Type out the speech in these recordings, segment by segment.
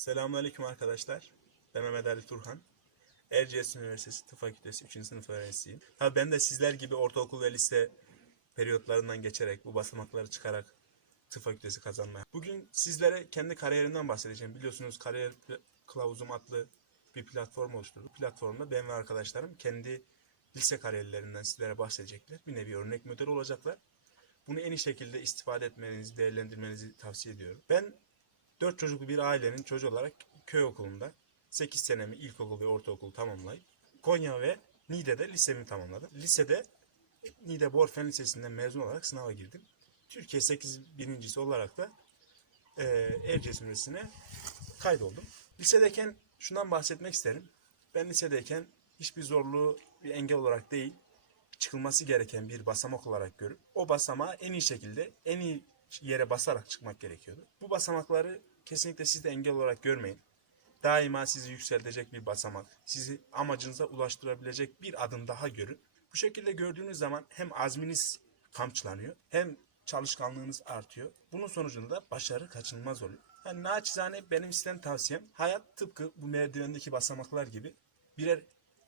Selamünaleyküm arkadaşlar. Ben Mehmet Ali Turhan. Erciyes Üniversitesi Tıp Fakültesi 3. sınıf öğrencisiyim. Tabii ben de sizler gibi ortaokul ve lise periyotlarından geçerek, bu basamakları çıkarak tıp fakültesi kazanmaya. Bugün sizlere kendi kariyerimden bahsedeceğim. Biliyorsunuz Kariyer Kılavuzum adlı bir platform oluşturduk. Platformda ben ve arkadaşlarım kendi lise kariyerlerinden sizlere bahsedecekler. Bir nevi örnek model olacaklar. Bunu en iyi şekilde istifade etmenizi, değerlendirmenizi tavsiye ediyorum. Ben Dört çocuklu bir ailenin çocuğu olarak köy okulunda 8 senemi ilkokul ve ortaokul tamamlayıp Konya ve Niğde'de lisemi tamamladım. Lisede Niğde Borfen Lisesi'nden mezun olarak sınava girdim. Türkiye 8 birincisi olarak da e, Erciyes Üniversitesi'ne kaydoldum. Lisedeyken şundan bahsetmek isterim. Ben lisedeyken hiçbir zorluğu bir engel olarak değil, çıkılması gereken bir basamak olarak görüp o basamağı en iyi şekilde en iyi yere basarak çıkmak gerekiyordu. Bu basamakları kesinlikle siz de engel olarak görmeyin. Daima sizi yükseltecek bir basamak, sizi amacınıza ulaştırabilecek bir adım daha görün. Bu şekilde gördüğünüz zaman hem azminiz kamçılanıyor hem çalışkanlığınız artıyor. Bunun sonucunda başarı kaçınılmaz oluyor. Yani naçizane benim sizden tavsiyem hayat tıpkı bu merdivendeki basamaklar gibi birer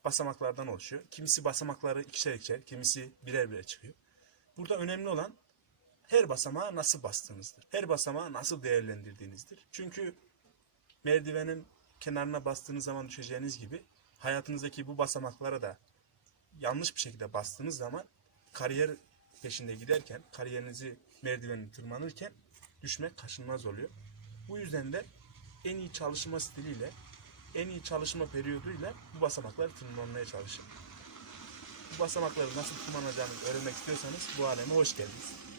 basamaklardan oluşuyor. Kimisi basamakları ikişer ikişer, kimisi birer birer çıkıyor. Burada önemli olan her basamağa nasıl bastığınızdır. Her basamağı nasıl değerlendirdiğinizdir. Çünkü merdivenin kenarına bastığınız zaman düşeceğiniz gibi hayatınızdaki bu basamaklara da yanlış bir şekilde bastığınız zaman kariyer peşinde giderken, kariyerinizi merdiveni tırmanırken düşmek kaçınılmaz oluyor. Bu yüzden de en iyi çalışma stiliyle, en iyi çalışma periyoduyla bu basamakları tırmanmaya çalışın. Bu basamakları nasıl tırmanacağınızı öğrenmek istiyorsanız bu aleme hoş geldiniz.